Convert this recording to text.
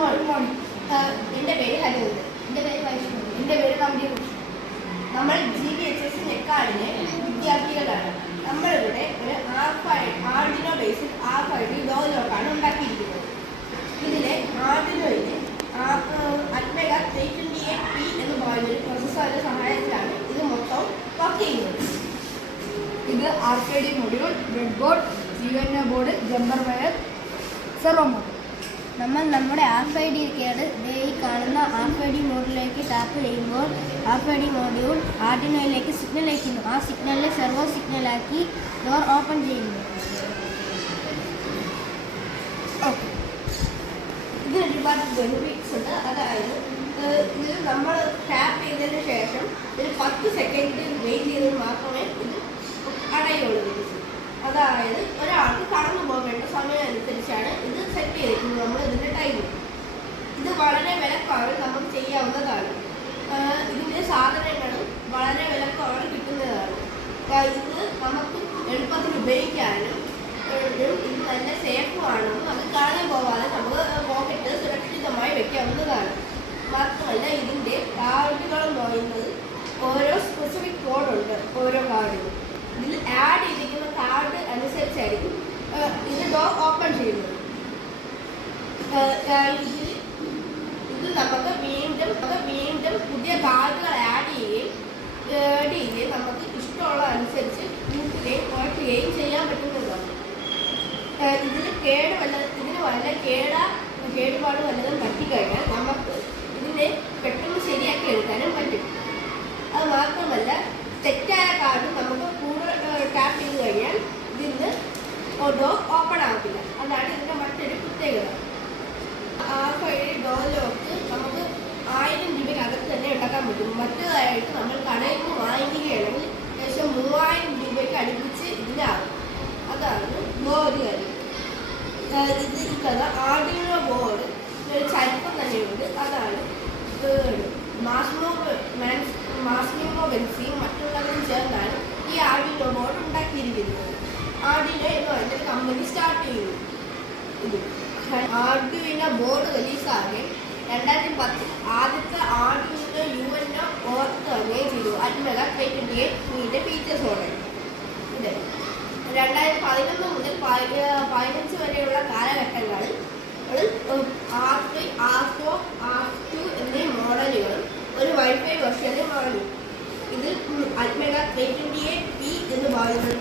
Morning. എൻ്റെ പേര് ഹരിവന്ത്. എൻ്റെ പേര് വൈഷ്ണവ്. എൻ്റെ പേര് നമ്പ്യ. നമ്മൾ GVHS നെക്കാർഡിലെ വിദ്യാർത്ഥികളാണ്. നമ്മളിവിടെ ഒരു ആർഡിനോ ബേസിൽ RFID ലോഗോക്കാണ് ഉണ്ടാക്കിയിരിക്കുന്നത്. ഇതിലെ ആർഡിനോയിലെ അറ്റ്മെഗ 328P എന്ന് പറയുന്ന ഒരു പ്രോസസ്സറിൻ്റെ സഹായത്തിലാണ് ഇത് മൊത്തം വർക്ക് ചെയ്യുന്നത്. ഇത് RFID module, bread board, UNO board, jumper wire, servo മോഡ്. നമ്മൾ നമ്മുടെ RFID കേട് ഈ കാണുന്ന RFID മോഡിലേക്ക് ടാപ്പ് ചെയ്യുമ്പോൾ RFID മൊഡ്യൂൾ ആർഡിനോയിലേക്ക് സിഗ്നൽ അയക്കുന്നു. ആ സിഗ്നലിനെ സെർവോ സിഗ്നലാക്കി ഡോർ ഓപ്പൺ ചെയ്യുന്നു. ഇതിന് ഒരുപാട് ബെനിഫിറ്റ്സ് ഉണ്ട്. അതായത് ഇത് നമ്മൾ ടാപ്പ് ചെയ്തതിന് ശേഷം ഒരു 10 സെക്കൻഡ് വെയിറ്റ് ചെയ്താൽ മാത്രമേ ഇത് അടയുള്ളൂ. അതായത് ഒരാൾക്ക് കടന്നു പോകേണ്ട സമയം അനുസരിച്ചാണ് ഇത് സെറ്റ് ചെയ്തിരിക്കുന്നത്. നമ്മൾ ഇതിൻ്റെ ടൈം ഇത് വളരെ വിലക്കുറവിൽ നമുക്ക് ചെയ്യാവുന്നതാണ്. ഇതിൻ്റെ സാധനങ്ങളും വളരെ വിലക്കുറവിൽ കിട്ടുന്നതാണ്. ഇത് നമുക്ക് എളുപ്പത്തിൽ ഉപയോഗിക്കാനും ഇത് നല്ല സേഫുമാണെന്നും അത് കാണാൻ പോകാതെ നമുക്ക് പോക്കറ്റ് സുരക്ഷിതമായി വെക്കാവുന്നതാണ്. മാത്രമല്ല ഇതിൻ്റെ കാർഡുകൾ എന്ന് പറയുന്നത് ഓരോ സ്പെസിഫിക് കോഡുണ്ട്. ഓരോ കാർഡിനും ഇതിൽ ആഡ് ചെയ്തിരിക്കുന്ന കാർഡ് അനുസരിച്ചായിരിക്കും ഇത് ഡോർ ഓപ്പൺ ചെയ്യുന്നത്. ഇത് നമുക്ക് വീണ്ടും പുതിയ കാർഡുകൾ ആഡ് ചെയ്യുകയും നമുക്ക് ഇഷ്ടമുള്ള അനുസരിച്ച് കൂട്ടുകയും കുറയ്ക്കുകയും ചെയ്യാൻ പറ്റുന്നതാണ്. ഇതിന് കേടുപാട് വല്ലതും പറ്റിക്കഴിഞ്ഞാൽ നമുക്ക് ഇതിനെ പെട്ടെന്ന് ശരിയാക്കി എടുക്കാനും പറ്റും. അത് മാത്രമല്ല തെറ്റായ കാർഡ് നമുക്ക് കൂടുതൽ ടാപ്പ് ചെയ്ത് കഴിഞ്ഞാൽ ഇതിന് ഡോർ ഓപ്പൺ ആകത്തില്ല. അതാണ് ഇതിൻ്റെ മറ്റൊരു പ്രത്യേകത. RFID ഡോർ ലോക്ക് നമുക്ക് 1000 രൂപയ്ക്കകത്ത് തന്നെ ഉണ്ടാക്കാൻ പറ്റും. മറ്റേതായിട്ട് നമ്മൾ കടയിൽ നിന്ന് വാങ്ങിക്കുകയാണെങ്കിൽ ഏകദേശം 3000 രൂപയ്ക്ക് അടുപ്പിച്ച് ഇതിനാകും. അതാണ് ഒരു കാര്യം. ഇത് ഇത്തവണ ആർഡിനോ ബോർഡ് ഒരു ചരിത്രം തന്നെയുണ്ട്. അതാണ് മാസ്മോ ബെൻസിയും മറ്റുള്ളവരും ചേർന്നാണ് ഈ ആർഡിനോ ബോർഡ് ഉണ്ടാക്കിയിരിക്കുന്നത്. ആർഡിനോ എന്ന് പറഞ്ഞൊരു കമ്പനി സ്റ്റാർട്ട് ചെയ്യുന്നു. ഇത് ആർഡിനോ ബോർഡ് റിലീസാകെ 2010 ആദ്യത്തെ ആർഡിനോ UNO ഓർക്കുകയും ചെയ്തു. ATmega 328P ഫീച്ചേഴ്സോടെ. ഇത് 2011 മുതൽ 15 വരെയുള്ള കാലഘട്ടങ്ങളിൽ R3, R4, R2 എന്നീ മോഡലുകളും ഒരു വൈഫൈ വെർഷനും ആണ്. ഇതിൽ അറ്റ്മെഗ 328P എന്ന് പറയുന്ന